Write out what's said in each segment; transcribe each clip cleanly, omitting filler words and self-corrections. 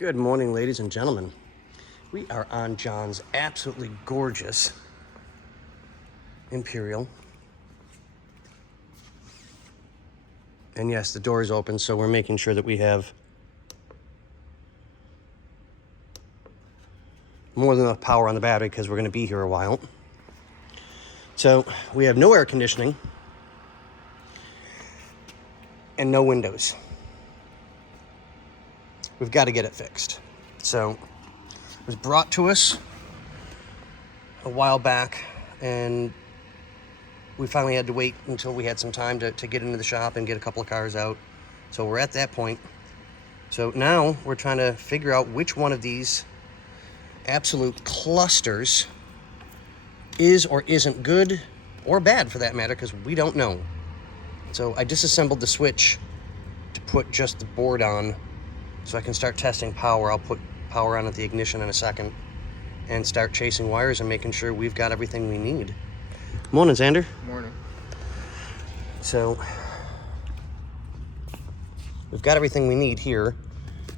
Good morning, ladies and gentlemen. We are on John's absolutely gorgeous Imperial. And yes, the door is open, so we're making sure that we have more than enough power on the battery because we're going to be here a while. So we have no air conditioning and no windows. We've got to get it fixed. So it was brought to us a while back, and we finally had to wait until we had some time to get into the shop and get a couple of cars out. So we're at that point. So now we're trying to figure out which one of these absolute clusters is or isn't good, or bad for that matter, because we don't know. So I disassembled the switch to put just the board on so I can start testing power. I'll put power on at the ignition in a second and start chasing wires and making sure we've got everything we need. Morning, Xander. Morning. So we've got everything we need here.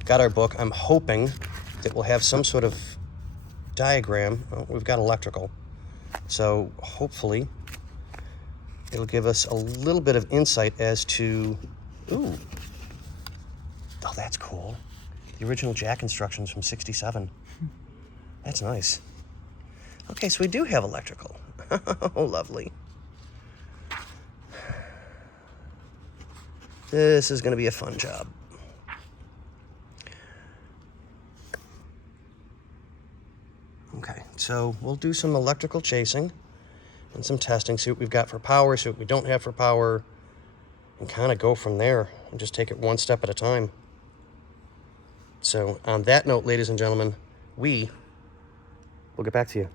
Got our book. I'm hoping that we'll have some sort of diagram. Well, we've got electrical. So hopefully it'll give us a little bit of insight as to, ooh, oh, that's cool. The original jack instructions from '67. That's nice. Okay, so we do have electrical. Oh, lovely. This is going to be a fun job. Okay, so we'll do some electrical chasing and some testing, see what we've got for power, see what we don't have for power, and kind of go from there and just take it one step at a time. So on that note, ladies and gentlemen, we will get back to you.